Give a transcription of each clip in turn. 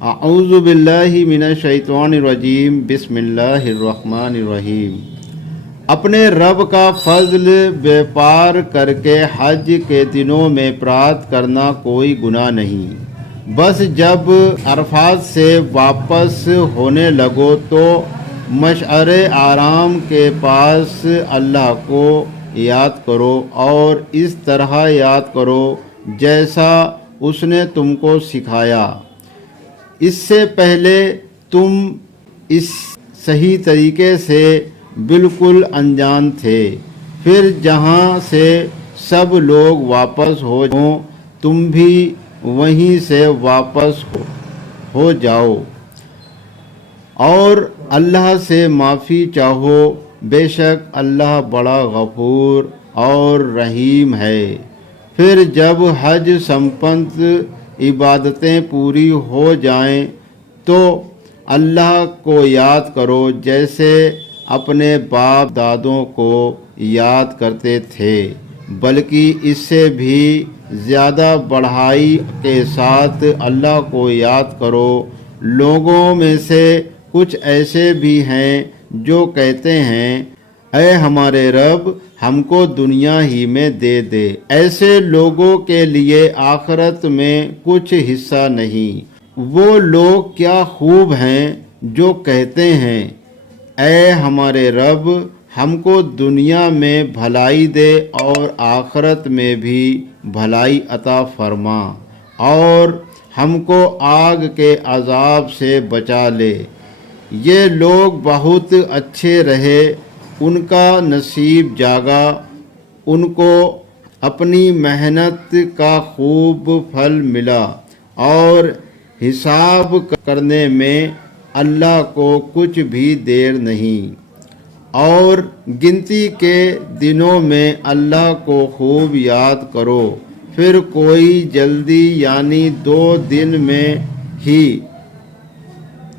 اعوذ باللہ من الشیطان الرجیم بسم اللہ الرحمن الرحیم۔ اپنے رب کا فضل بیپار کر کے حج کے دنوں میں پرارتھ کرنا کوئی گناہ نہیں۔ بس جب عرفات سے واپس ہونے لگو تو مشعر حرام کے پاس اللہ کو یاد کرو اور اس طرح یاد کرو جیسا اس نے تم کو سکھایا۔ اس سے پہلے تم اس صحیح طریقے سے بالکل انجان تھے۔ پھر جہاں سے سب لوگ واپس ہوں تم بھی وہیں سے واپس ہو جاؤ اور اللہ سے معافی چاہو، بے شک اللہ بڑا غفور اور رحیم ہے۔ پھر جب حج سمپت عبادتیں پوری ہو جائیں تو اللہ کو یاد کرو جیسے اپنے باپ دادوں کو یاد کرتے تھے، بلکہ اس سے بھی زیادہ بڑھائی کے ساتھ اللہ کو یاد کرو۔ لوگوں میں سے کچھ ایسے بھی ہیں جو کہتے ہیں اے ہمارے رب ہم کو دنیا ہی میں دے دے۔ ایسے لوگوں کے لیے آخرت میں کچھ حصہ نہیں۔ وہ لوگ کیا خوب ہیں جو کہتے ہیں اے ہمارے رب ہم کو دنیا میں بھلائی دے اور آخرت میں بھی بھلائی عطا فرما اور ہم کو آگ کے عذاب سے بچا لے۔ یہ لوگ بہت اچھے رہے، ان کا نصیب جاگا، ان کو اپنی محنت کا خوب پھل ملا اور حساب کرنے میں اللہ کو کچھ بھی دیر نہیں۔ اور گنتی کے دنوں میں اللہ کو خوب یاد کرو، پھر کوئی جلدی یعنی 2 دن میں ہی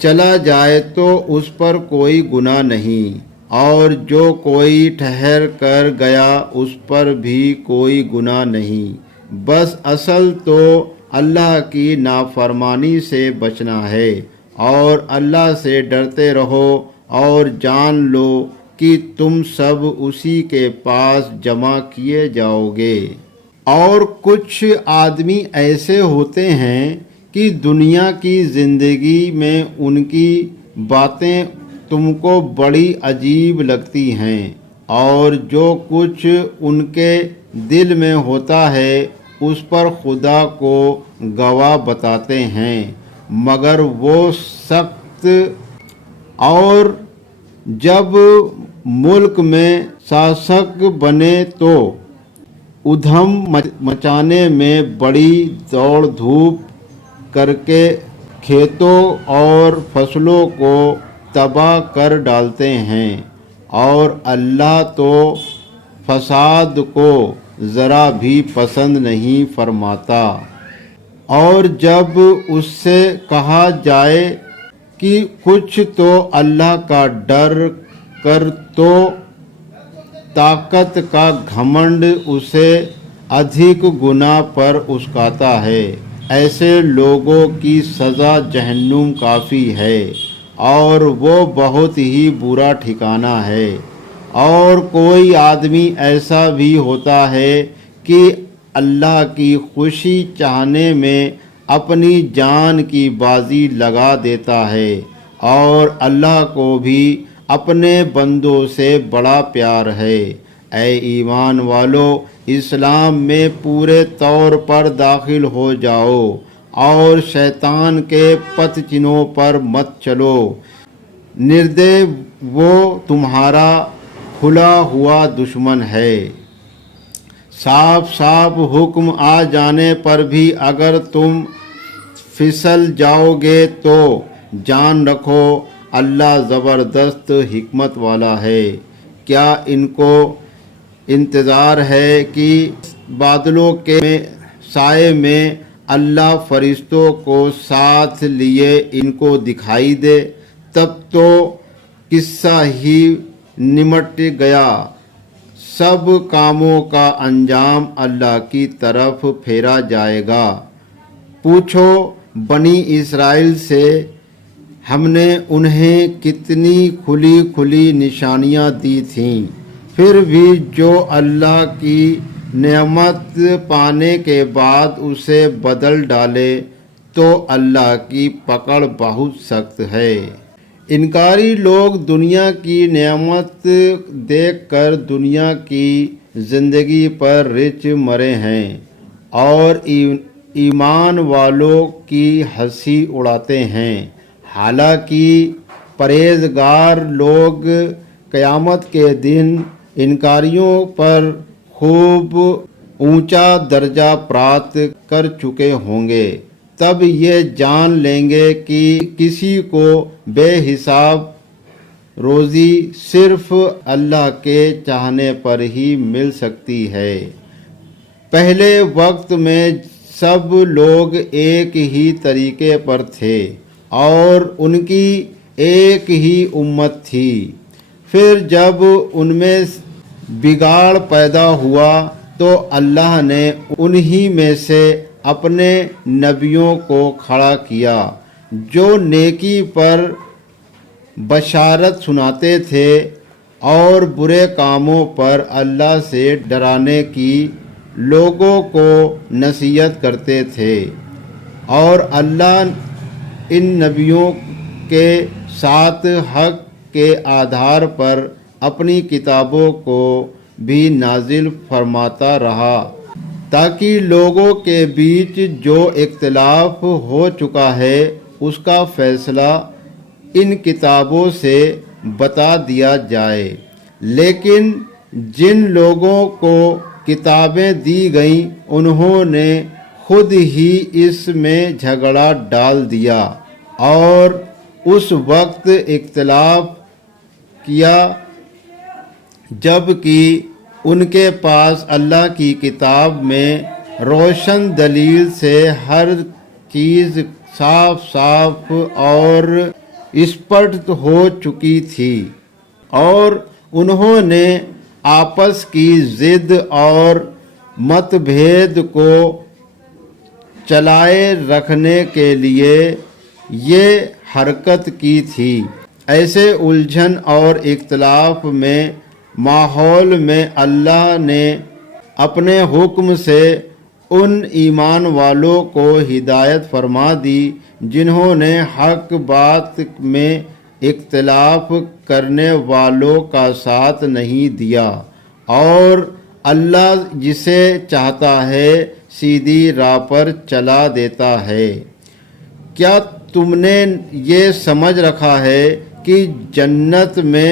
چلا جائے تو اس پر کوئی گناہ نہیں، اور جو کوئی ٹھہر کر گیا اس پر بھی کوئی گناہ نہیں۔ بس اصل تو اللہ کی نافرمانی سے بچنا ہے اور اللہ سے ڈرتے رہو اور جان لو کہ تم سب اسی کے پاس جمع کیے جاؤ گے۔ اور کچھ آدمی ایسے ہوتے ہیں کہ دنیا کی زندگی میں ان کی باتیں تم کو بڑی عجیب لگتی ہیں اور جو کچھ ان کے دل میں ہوتا ہے اس پر خدا کو گواہ بتاتے ہیں، مگر وہ سخت اور جب ملک میں شاسک بنے تو ادھم مچانے میں بڑی دوڑ دھوپ کر کے کھیتوں اور فصلوں کو تباہ کر ڈالتے ہیں، اور اللہ تو فساد کو ذرا بھی پسند نہیں فرماتا۔ اور جب اس سے کہا جائے کہ کچھ تو اللہ کا ڈر کر تو طاقت کا گھمنڈ اسے ادھک گناہ پر اکساتا ہے۔ ایسے لوگوں کی سزا جہنم کافی ہے اور وہ بہت ہی برا ٹھکانہ ہے۔ اور کوئی آدمی ایسا بھی ہوتا ہے کہ اللہ کی خوشی چاہنے میں اپنی جان کی بازی لگا دیتا ہے، اور اللہ کو بھی اپنے بندوں سے بڑا پیار ہے۔ اے ایمان والو، اسلام میں پورے طور پر داخل ہو جاؤ اور شیطان کے پت چنوں پر مت چلو، نردے وہ تمہارا کھلا ہوا دشمن ہے۔ صاف صاف حکم آ جانے پر بھی اگر تم پھسل جاؤ گے تو جان رکھو اللہ زبردست حکمت والا ہے۔ کیا ان کو انتظار ہے کہ بادلوں کے سائے میں اللہ فرشتوں کو ساتھ لیے ان کو دکھائی دے؟ تب تو قصہ ہی نمٹ گیا۔ سب کاموں کا انجام اللہ کی طرف پھیرا جائے گا۔ پوچھو بنی اسرائیل سے ہم نے انہیں کتنی کھلی کھلی نشانیاں دی تھیں، پھر بھی جو اللہ کی نعمت پانے کے بعد اسے بدل ڈالے تو اللہ کی پکڑ بہت سخت ہے۔ انکاری لوگ دنیا کی نعمت دیکھ کر دنیا کی زندگی پر رچ مرے ہیں اور ایمان والوں کی ہنسی اڑاتے ہیں، حالانکہ پرہیزگار لوگ قیامت کے دن انکاریوں پر خوب اونچا درجہ پراپت کر چکے ہوں گے۔ تب یہ جان لیں گے کہ کسی کو بے حساب روزی صرف اللہ کے چاہنے پر ہی مل سکتی ہے۔ پہلے وقت میں سب لوگ ایک ہی طریقے پر تھے اور ان کی ایک ہی امت تھی، پھر جب ان میں بگاڑ پیدا ہوا تو اللہ نے انہی میں سے اپنے نبیوں کو کھڑا کیا جو نیکی پر بشارت سناتے تھے اور برے کاموں پر اللہ سے ڈرانے کی لوگوں کو نصیحت کرتے تھے، اور اللہ ان نبیوں کے ساتھ حق کے آدھار پر اپنی کتابوں کو بھی نازل فرماتا رہا تاکہ لوگوں کے بیچ جو اختلاف ہو چکا ہے اس کا فیصلہ ان کتابوں سے بتا دیا جائے۔ لیکن جن لوگوں کو کتابیں دی گئیں انہوں نے خود ہی اس میں جھگڑا ڈال دیا اور اس وقت اختلاف کیا جب کہ ان کے پاس اللہ کی کتاب میں روشن دلیل سے ہر چیز صاف صاف اور اسپشٹ ہو چکی تھی، اور انہوں نے آپس کی ضد اور مت بھید کو چلائے رکھنے کے لیے یہ حرکت کی تھی۔ ایسے الجھن اور اختلاف میں ماحول میں اللہ نے اپنے حکم سے ان ایمان والوں کو ہدایت فرما دی جنہوں نے حق بات میں اختلاف کرنے والوں کا ساتھ نہیں دیا، اور اللہ جسے چاہتا ہے سیدھی راہ پر چلا دیتا ہے۔ کیا تم نے یہ سمجھ رکھا ہے کہ جنت میں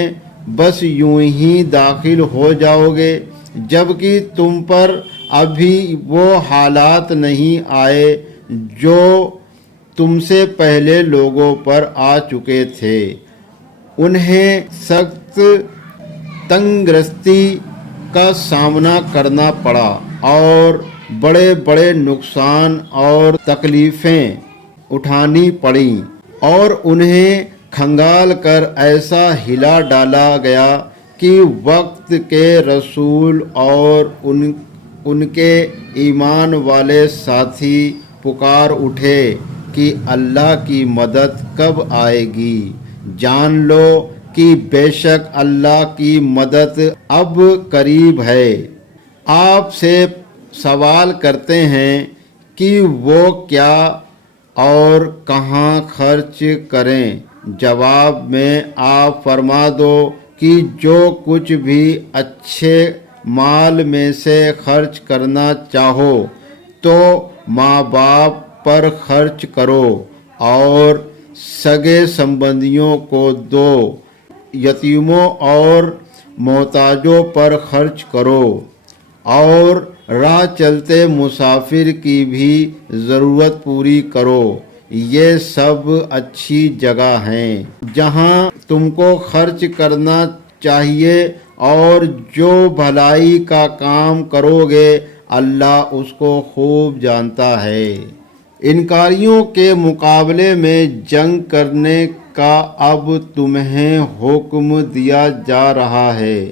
بس یوں ہی داخل ہو جاؤ گے جبکہ تم پر ابھی وہ حالات نہیں آئے جو تم سے پہلے لوگوں پر آ چکے تھے؟ انہیں سخت تنگرستی کا سامنا کرنا پڑا اور بڑے بڑے نقصان اور تکلیفیں اٹھانی پڑیں، اور انہیں کھنگال کر ایسا ہلا ڈالا گیا کہ وقت کے رسول اور ان کے ایمان والے ساتھی پکار اٹھے کہ اللہ کی مدد کب آئے گی؟ جان لو کہ بے شک اللہ کی مدد اب قریب ہے۔ آپ سے سوال کرتے ہیں کہ وہ کیا اور کہاں خرچ کریں؟ جواب میں آپ فرما دو کہ جو کچھ بھی اچھے مال میں سے خرچ کرنا چاہو تو ماں باپ پر خرچ کرو اور سگے سمبندیوں کو دو، یتیموں اور محتاجوں پر خرچ کرو، اور راہ چلتے مسافر کی بھی ضرورت پوری کرو۔ یہ سب اچھی جگہ ہیں جہاں تم کو خرچ کرنا چاہیے، اور جو بھلائی کا کام کرو گے اللہ اس کو خوب جانتا ہے۔ انکاریوں کے مقابلے میں جنگ کرنے کا اب تمہیں حکم دیا جا رہا ہے،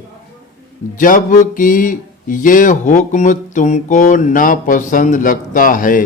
جب کہ یہ حکم تم کو ناپسند لگتا ہے،